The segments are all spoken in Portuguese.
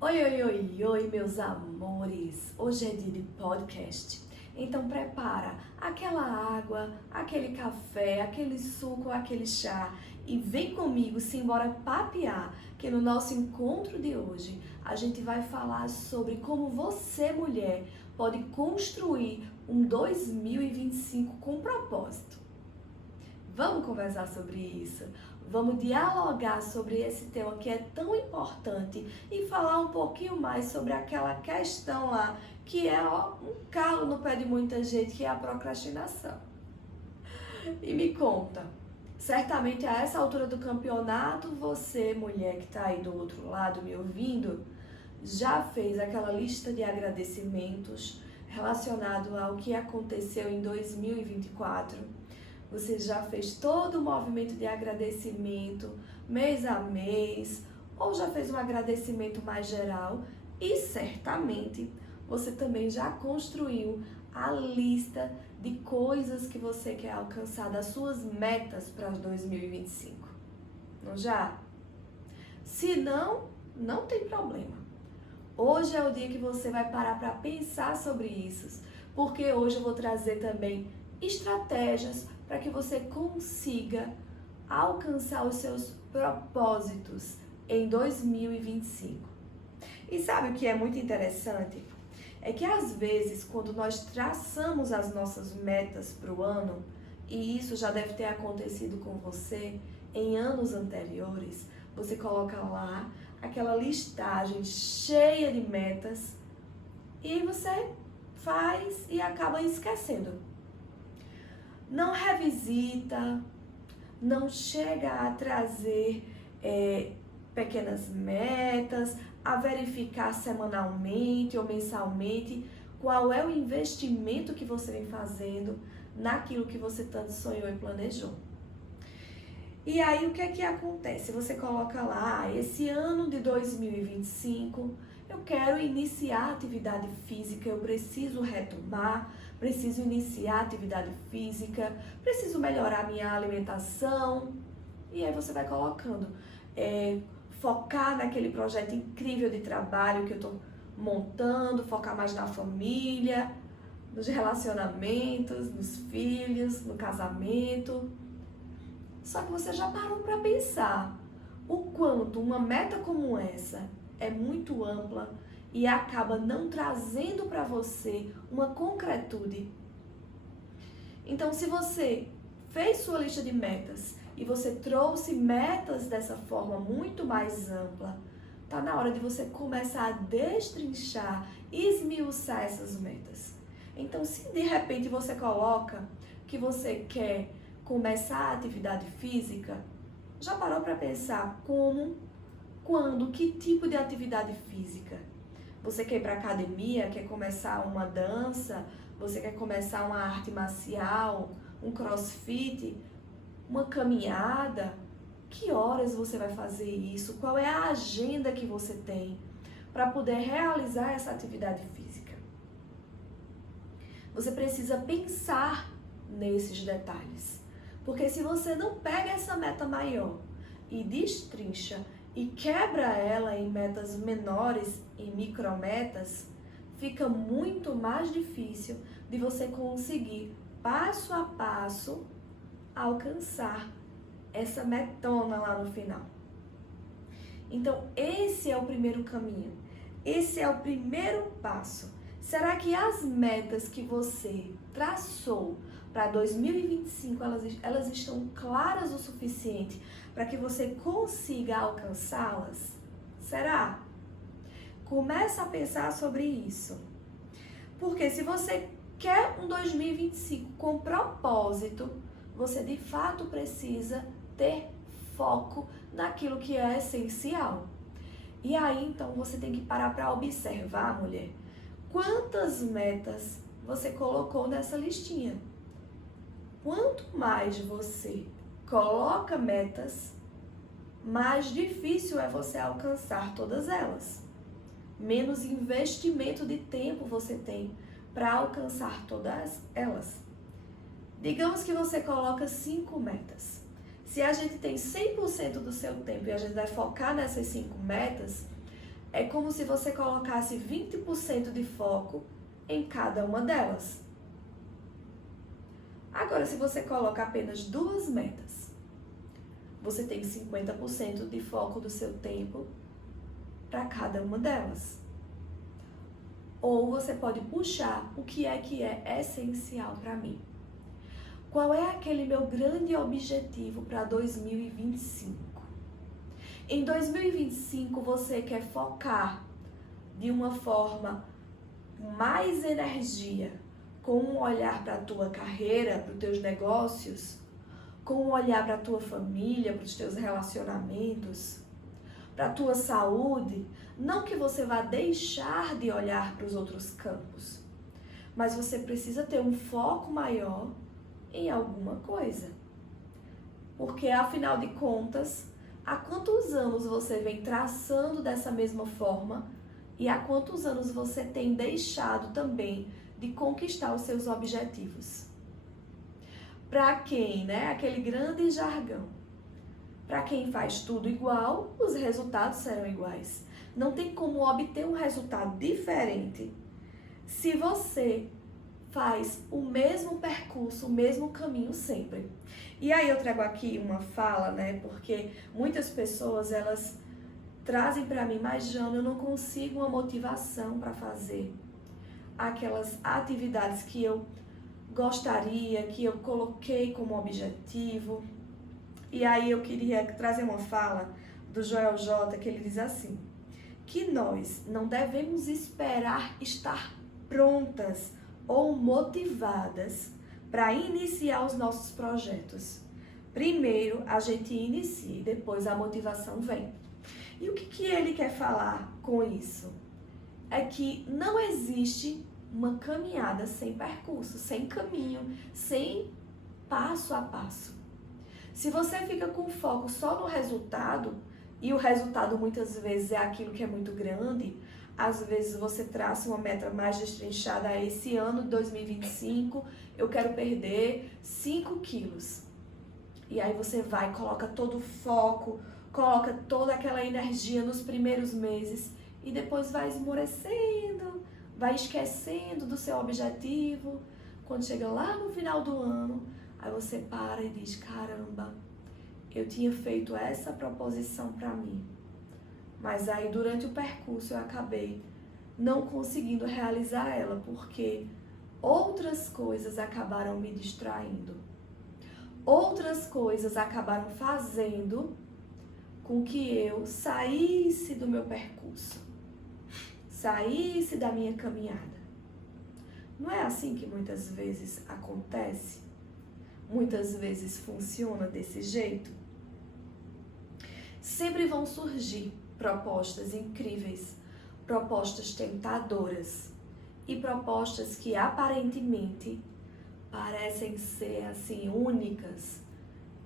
Oi, oi, oi, oi, meus amores! Hoje é dia de podcast. Então prepara aquela água, aquele café, aquele suco, aquele chá e vem comigo simbora papear, que no nosso encontro de hoje a gente vai falar sobre como você, mulher, pode construir um 2025 com propósito. Vamos conversar sobre isso. Vamos dialogar sobre esse tema que é tão importante e falar um pouquinho mais sobre aquela questão lá que é um calo no pé de muita gente, que é a procrastinação. E me conta, certamente a essa altura do campeonato, você, mulher que está aí do outro lado me ouvindo, já fez aquela lista de agradecimentos relacionado ao que aconteceu em 2024? Você já fez todo o movimento de agradecimento, mês a mês, ou já fez um agradecimento mais geral? E certamente você também já construiu a lista de coisas que você quer alcançar, das suas metas para 2025. Não já? Se não, não tem problema. Hoje é o dia que você vai parar para pensar sobre isso, porque hoje eu vou trazer também estratégias para que você consiga alcançar os seus propósitos em 2025. E sabe o que é muito interessante? É que às vezes, quando nós traçamos as nossas metas para o ano, e isso já deve ter acontecido com você em anos anteriores, você coloca lá aquela listagem cheia de metas e você faz e acaba esquecendo. Não revisita, não chega a trazer pequenas metas, a verificar semanalmente ou mensalmente qual é o investimento que você vem fazendo naquilo que você tanto sonhou e planejou. E aí o que é que acontece? Você coloca lá, esse ano de 2025, eu quero iniciar a atividade física, eu preciso retomar, preciso iniciar a atividade física, preciso melhorar minha alimentação. E aí você vai colocando, focar naquele projeto incrível de trabalho que eu estou montando, focar mais na família, nos relacionamentos, nos filhos, no casamento. Só que você já parou para pensar o quanto uma meta como essa é muito ampla e acaba não trazendo para você uma concretude. Então, se você fez sua lista de metas e você trouxe metas dessa forma muito mais ampla, tá na hora de você começar a destrinchar, esmiuçar essas metas. Então, se de repente você coloca que você quer começar a atividade física, já parou para pensar como, quando, que tipo de atividade física? Você quer ir para academia, quer começar uma dança, você quer começar uma arte marcial, um crossfit, uma caminhada? Que horas você vai fazer isso? Qual é a agenda que você tem para poder realizar essa atividade física? Você precisa pensar nesses detalhes. Porque se você não pega essa meta maior e destrincha e quebra ela em metas menores, em micrometas, fica muito mais difícil de você conseguir, passo a passo, alcançar essa metona lá no final. Então, esse é o primeiro caminho. Esse é o primeiro passo. Será que as metas que você traçou para 2025, elas estão claras o suficiente para que você consiga alcançá-las? Será? Começa a pensar sobre isso. Porque se você quer um 2025 com propósito, você de fato precisa ter foco naquilo que é essencial. E aí, então, você tem que parar para observar, mulher, quantas metas você colocou nessa listinha. Quanto mais você coloca metas, mais difícil é você alcançar todas elas. Menos investimento de tempo você tem para alcançar todas elas. Digamos que você coloca 5 metas. Se a gente tem 100% do seu tempo e a gente vai focar nessas 5 metas, É como se você colocasse 20% de foco em cada uma delas. Agora, se você coloca apenas 2 metas, você tem 50% de foco do seu tempo para cada uma delas. Ou você pode puxar o que é essencial para mim. Qual é aquele meu grande objetivo para 2025? Em 2025 você quer focar de uma forma mais energia, com um olhar para a tua carreira, para os teus negócios, com um olhar para a tua família, para os teus relacionamentos, para a tua saúde. Não que você vá deixar de olhar para os outros campos, mas você precisa ter um foco maior em alguma coisa. Porque, afinal de contas, há quantos anos você vem traçando dessa mesma forma e há quantos anos você tem deixado também de conquistar os seus objetivos? Para quem, né? Aquele grande jargão. Para quem faz tudo igual, os resultados serão iguais. Não tem como obter um resultado diferente se você faz o mesmo percurso, o mesmo caminho sempre. E aí eu trago aqui uma fala, né? Porque muitas pessoas, elas trazem para mim, mas Jana, eu não consigo uma motivação para fazer aquelas atividades que eu gostaria, que eu coloquei como objetivo. E aí eu queria trazer uma fala do Joel J, que ele diz assim, que nós não devemos esperar estar prontas ou motivadas para iniciar os nossos projetos. Primeiro a gente inicia e depois a motivação vem. E o que ele quer falar com isso? É que não existe uma caminhada sem percurso, sem caminho, sem passo a passo. Se você fica com foco só no resultado, e o resultado muitas vezes é aquilo que é muito grande, às vezes você traça uma meta mais destrinchada, esse ano de 2025, eu quero perder 5 quilos. E aí você vai, coloca todo o foco, coloca toda aquela energia nos primeiros meses e depois vai esmorecendo, vai esquecendo do seu objetivo. Quando chega lá no final do ano, aí você para e diz, caramba, eu tinha feito essa proposição para mim. Mas aí durante o percurso eu acabei não conseguindo realizar ela, porque outras coisas acabaram me distraindo. Outras coisas acabaram fazendo com que eu saísse do meu percurso, saísse da minha caminhada. Não é assim que muitas vezes acontece? Muitas vezes funciona desse jeito? Sempre vão surgir propostas incríveis, propostas tentadoras e propostas que aparentemente parecem ser assim únicas,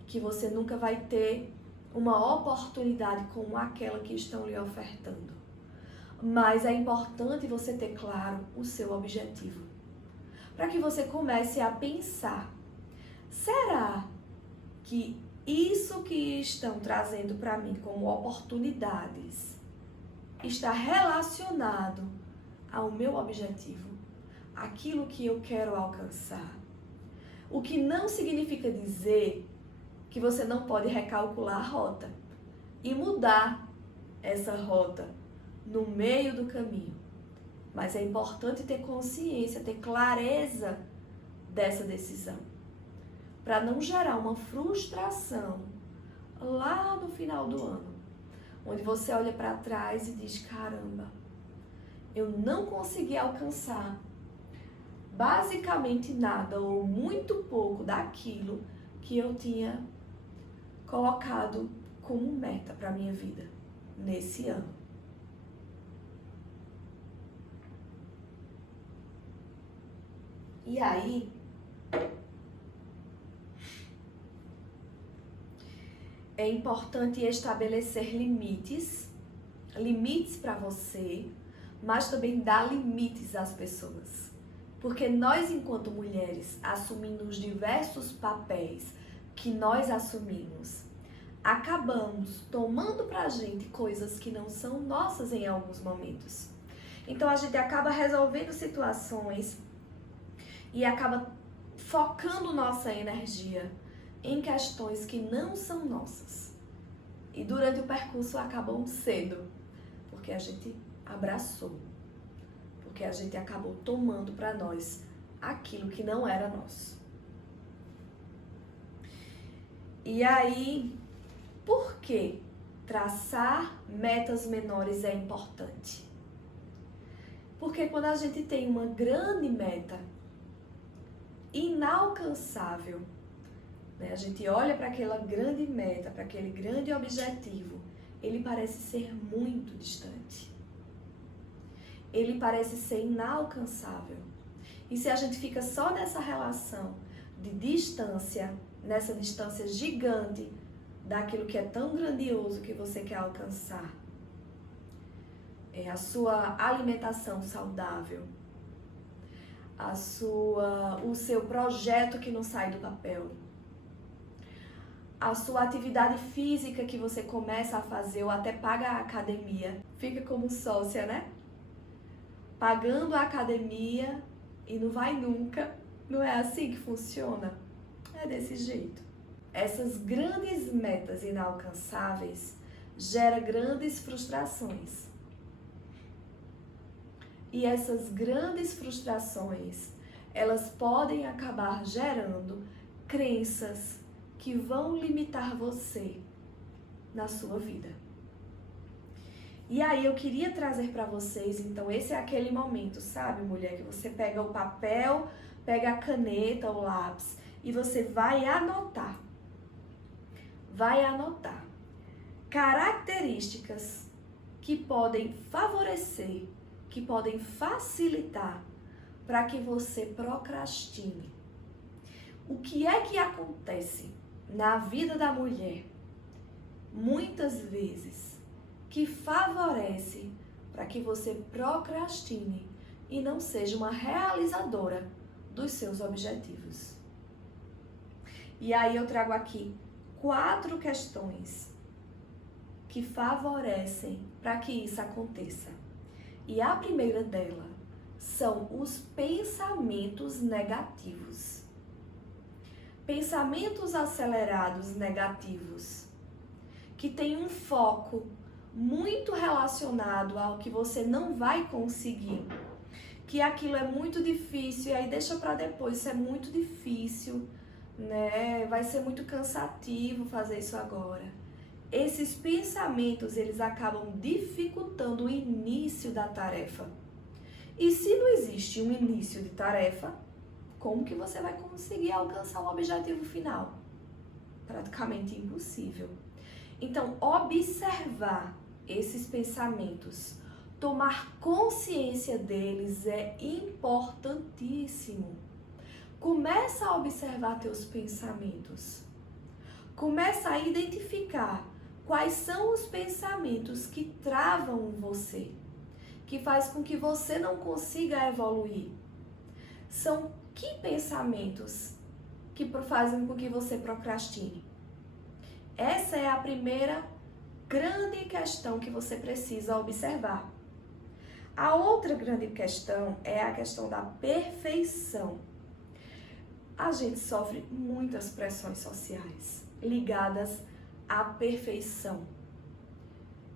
que você nunca vai ter uma oportunidade como aquela que estão lhe ofertando. Mas é importante você ter claro o seu objetivo, para que você comece a pensar, será que isso que estão trazendo para mim como oportunidades está relacionado ao meu objetivo, aquilo que eu quero alcançar? O que não significa dizer que você não pode recalcular a rota e mudar essa rota no meio do caminho. Mas é importante ter consciência, ter clareza dessa decisão, para não gerar uma frustração lá no final do ano, onde você olha para trás e diz, caramba, eu não consegui alcançar basicamente nada ou muito pouco daquilo que eu tinha colocado como meta para a minha vida nesse ano. E aí, é importante estabelecer limites para você, mas também dar limites às pessoas. Porque nós, enquanto mulheres, assumindo os diversos papéis que nós assumimos, acabamos tomando pra gente coisas que não são nossas em alguns momentos. Então a gente acaba resolvendo situações e acaba focando nossa energia em questões que não são nossas. E durante o percurso acabam cedo, porque a gente abraçou, porque a gente acabou tomando para nós aquilo que não era nosso. E aí, por que traçar metas menores é importante? Porque quando a gente tem uma grande meta inalcançável, né, a gente olha para aquela grande meta, para aquele grande objetivo, ele parece ser muito distante. Ele parece ser inalcançável. E se a gente fica só nessa relação de distância, nessa distância gigante daquilo que é tão grandioso que você quer alcançar, a sua alimentação saudável, o seu projeto que não sai do papel, a sua atividade física que você começa a fazer ou até paga a academia, fica como sócia, né? Pagando a academia e não vai nunca. Não é assim que funciona? É desse jeito. Essas grandes metas inalcançáveis geram grandes frustrações. E essas grandes frustrações, elas podem acabar gerando crenças que vão limitar você na sua vida. E aí eu queria trazer para vocês, então, esse é aquele momento, sabe, mulher, que você pega o papel, pega a caneta, o lápis e você vai anotar. Vai anotar características que podem favorecer, que podem facilitar para que você procrastine. O que é que acontece na vida da mulher, muitas vezes, que favorece para que você procrastine e não seja uma realizadora dos seus objetivos? E aí eu trago aqui 4 questões que favorecem para que isso aconteça. E a primeira dela são os pensamentos negativos. Pensamentos acelerados negativos, que tem um foco muito relacionado ao que você não vai conseguir, que aquilo é muito difícil e aí deixa para depois, isso é muito difícil, né? Vai ser muito cansativo fazer isso agora. Esses pensamentos, eles acabam dificultando o início da tarefa. E se não existe um início de tarefa, como que você vai conseguir alcançar o objetivo final? Praticamente impossível. Então, observar esses pensamentos, tomar consciência deles é importantíssimo. Começa a observar teus pensamentos. Começa a identificar quais são os pensamentos que travam você, que faz com que você não consiga evoluir. São que pensamentos que fazem com que você procrastine? Essa é a primeira grande questão que você precisa observar. A outra grande questão é a questão da perfeição. A gente sofre muitas pressões sociais ligadas à perfeição.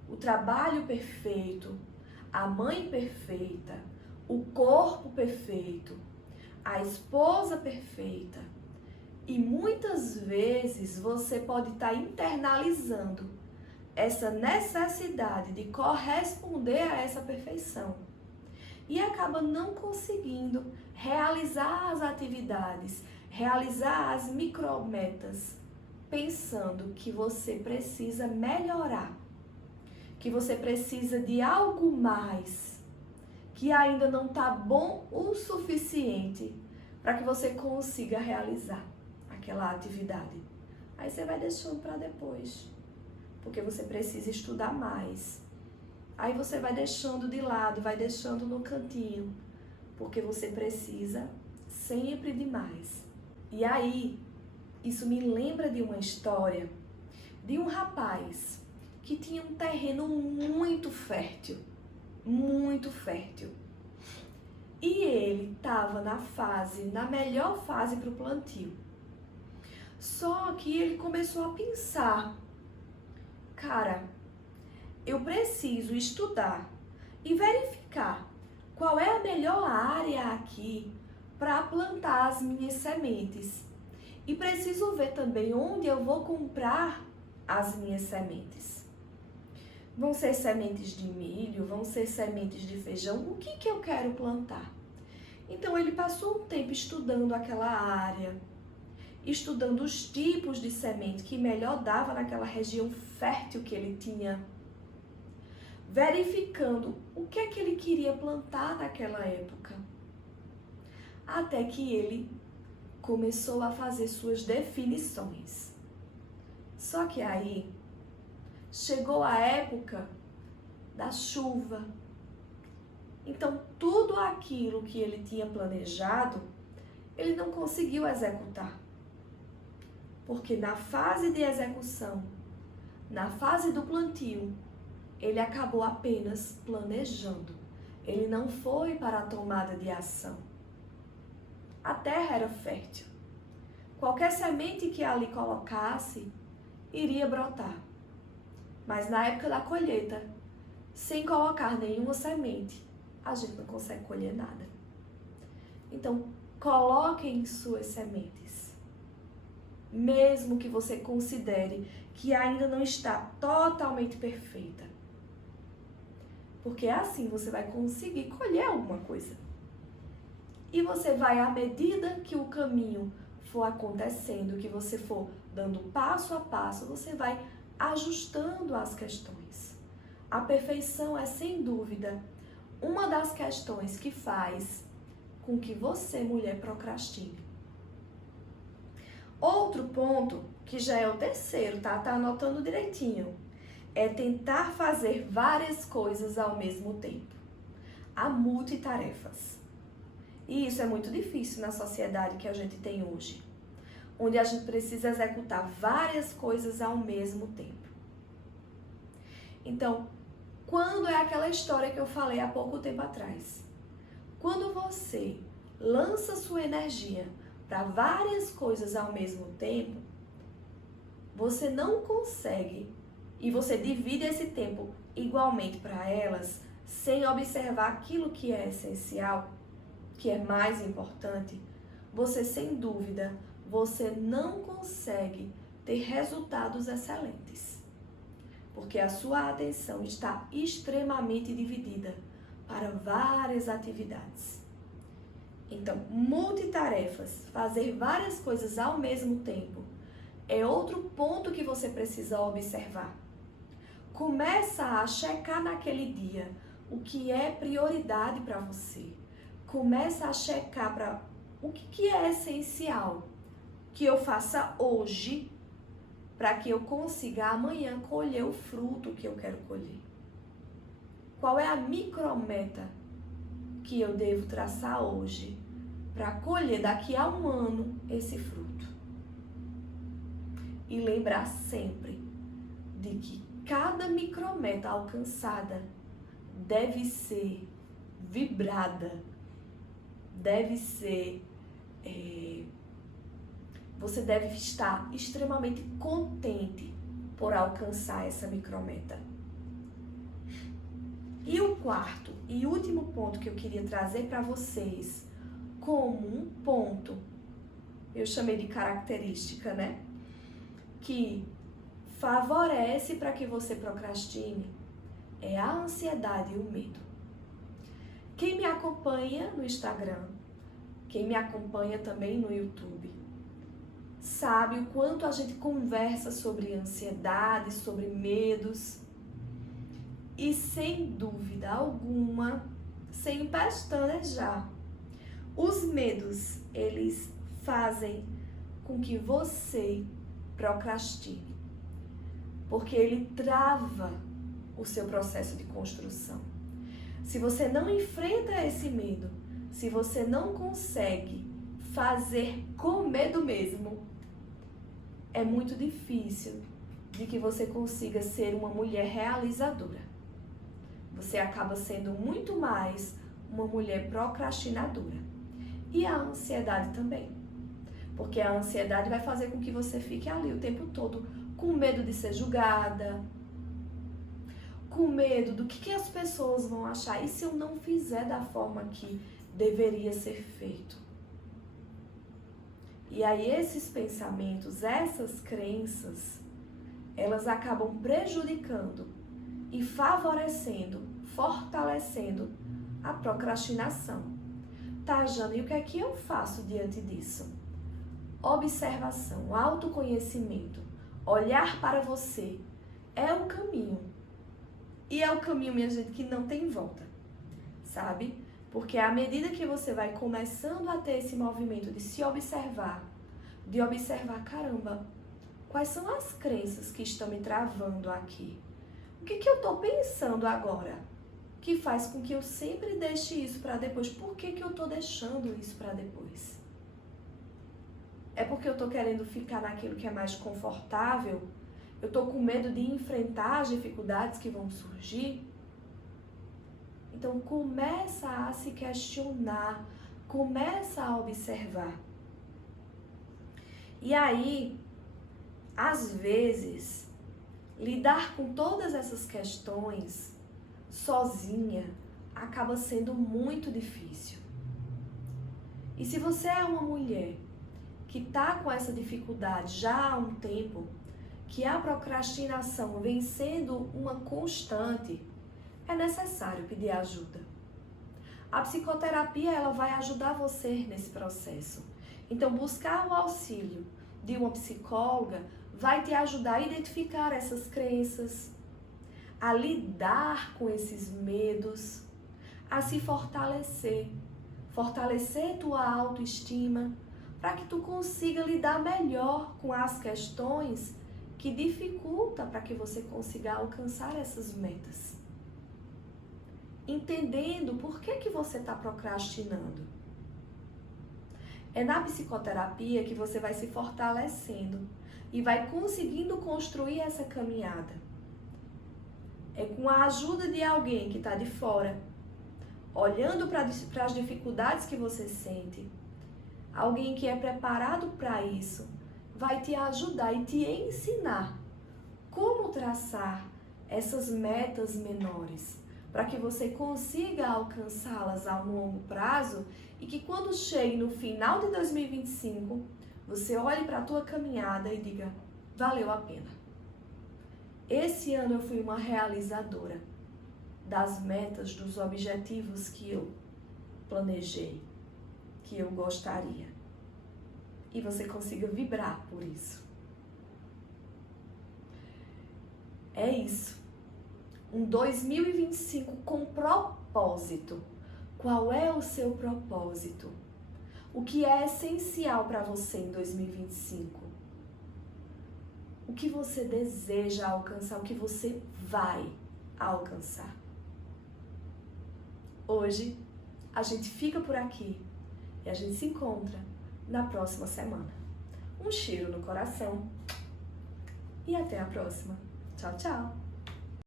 O trabalho perfeito, a mãe perfeita, o corpo perfeito, a esposa perfeita. E muitas vezes você pode estar internalizando essa necessidade de corresponder a essa perfeição e acaba não conseguindo realizar as atividades, realizar as micrometas, pensando que você precisa melhorar, que você precisa de algo mais, que ainda não está bom o suficiente para que você consiga realizar aquela atividade. Aí você vai deixando para depois, porque você precisa estudar mais. Aí você vai deixando de lado, vai deixando no cantinho, porque você precisa sempre de mais. E aí, isso me lembra de uma história de um rapaz que tinha um terreno muito fértil, muito fértil. E ele estava na melhor fase para o plantio. Só que ele começou a pensar, cara, eu preciso estudar e verificar qual é a melhor área aqui para plantar as minhas sementes. E preciso ver também onde eu vou comprar as minhas sementes. Vão ser sementes de milho, vão ser sementes de feijão, o que eu quero plantar? Então ele passou um tempo estudando aquela área, estudando os tipos de semente que melhor dava naquela região fértil que ele tinha, verificando o que é que ele queria plantar naquela época. Até que ele começou a fazer suas definições. Só que aí chegou a época da chuva. Então tudo aquilo que ele tinha planejado, ele não conseguiu executar. Porque na fase de execução, na fase do plantio, ele acabou apenas planejando. Ele não foi para a tomada de ação. A terra era fértil. Qualquer semente que ali colocasse, iria brotar. Mas na época da colheita, sem colocar nenhuma semente, a gente não consegue colher nada. Então, coloquem suas sementes. Mesmo que você considere que ainda não está totalmente perfeita. Porque assim você vai conseguir colher alguma coisa. E você vai, à medida que o caminho for acontecendo, que você for dando passo a passo, você vai ajustando as questões. A perfeição é, sem dúvida, uma das questões que faz com que você, mulher, procrastine. Outro ponto, que já é o terceiro, tá? Tá anotando direitinho. É tentar fazer várias coisas ao mesmo tempo. Há multitarefas. E isso é muito difícil na sociedade que a gente tem hoje, onde a gente precisa executar várias coisas ao mesmo tempo. Então, quando é aquela história que eu falei há pouco tempo atrás, quando você lança sua energia para várias coisas ao mesmo tempo, você não consegue, e você divide esse tempo igualmente para elas, sem observar aquilo que é essencial, que é mais importante, você, sem dúvida, você não consegue ter resultados excelentes. Porque a sua atenção está extremamente dividida para várias atividades. Então, multitarefas, fazer várias coisas ao mesmo tempo, é outro ponto que você precisa observar. Começa a checar naquele dia o que é prioridade para você. Começa a checar para o que é essencial que eu faça hoje para que eu consiga amanhã colher o fruto que eu quero colher. Qual é a micrometa que eu devo traçar hoje para colher daqui a um ano esse fruto? E lembrar sempre de que cada micrometa alcançada deve ser vibrada, deve ser... Você deve estar extremamente contente por alcançar essa micrometa. E o quarto e último ponto que eu queria trazer para vocês, como um ponto, eu chamei de característica, né? Que favorece para que você procrastine, é a ansiedade e o medo. Quem me acompanha no Instagram, quem me acompanha também no YouTube, sabe o quanto a gente conversa sobre ansiedade, sobre medos. E sem dúvida alguma, sem pestanejar, os medos, eles fazem com que você procrastine. Porque ele trava o seu processo de construção. Se você não enfrenta esse medo, se você não consegue fazer com medo mesmo, é muito difícil de que você consiga ser uma mulher realizadora. Você acaba sendo muito mais uma mulher procrastinadora. E a ansiedade também. Porque a ansiedade vai fazer com que você fique ali o tempo todo com medo de ser julgada, com medo do que as pessoas vão achar. E se eu não fizer da forma que deveria ser feito? E aí esses pensamentos, essas crenças, elas acabam prejudicando e favorecendo, fortalecendo a procrastinação. Tá, Jana, e o que é que eu faço diante disso? Observação, autoconhecimento, olhar para você é o caminho. E é o caminho, minha gente, que não tem volta, sabe? Porque à medida que você vai começando a ter esse movimento de se observar, caramba, quais são as crenças que estão me travando aqui? O que eu estou pensando agora que faz com que eu sempre deixe isso para depois? Por que eu estou deixando isso para depois? É porque eu estou querendo ficar naquilo que é mais confortável? Eu estou com medo de enfrentar as dificuldades que vão surgir? Então começa a se questionar, começa a observar. E aí, às vezes, lidar com todas essas questões sozinha acaba sendo muito difícil. E se você é uma mulher que está com essa dificuldade já há um tempo, que a procrastinação vem sendo uma constante, é necessário pedir ajuda. A psicoterapia, ela vai ajudar você nesse processo. Então, buscar o auxílio de uma psicóloga vai te ajudar a identificar essas crenças, a lidar com esses medos, a se fortalecer tua autoestima, para que tu consiga lidar melhor com as questões que dificultam para que você consiga alcançar essas metas. Entendendo por que você está procrastinando. É na psicoterapia que você vai se fortalecendo e vai conseguindo construir essa caminhada. É com a ajuda de alguém que está de fora, olhando para as dificuldades que você sente, alguém que é preparado para isso, vai te ajudar e te ensinar como traçar essas metas menores, para que você consiga alcançá-las a um longo prazo e que quando chegue no final de 2025, você olhe para a tua caminhada e diga, valeu a pena. Esse ano eu fui uma realizadora das metas, dos objetivos que eu planejei, que eu gostaria. E você consiga vibrar por isso. É isso. Um 2025 com propósito. Qual é o seu propósito? O que é essencial para você em 2025? O que você deseja alcançar? O que você vai alcançar? Hoje, a gente fica por aqui e a gente se encontra na próxima semana. Um cheiro no coração e até a próxima. Tchau, tchau!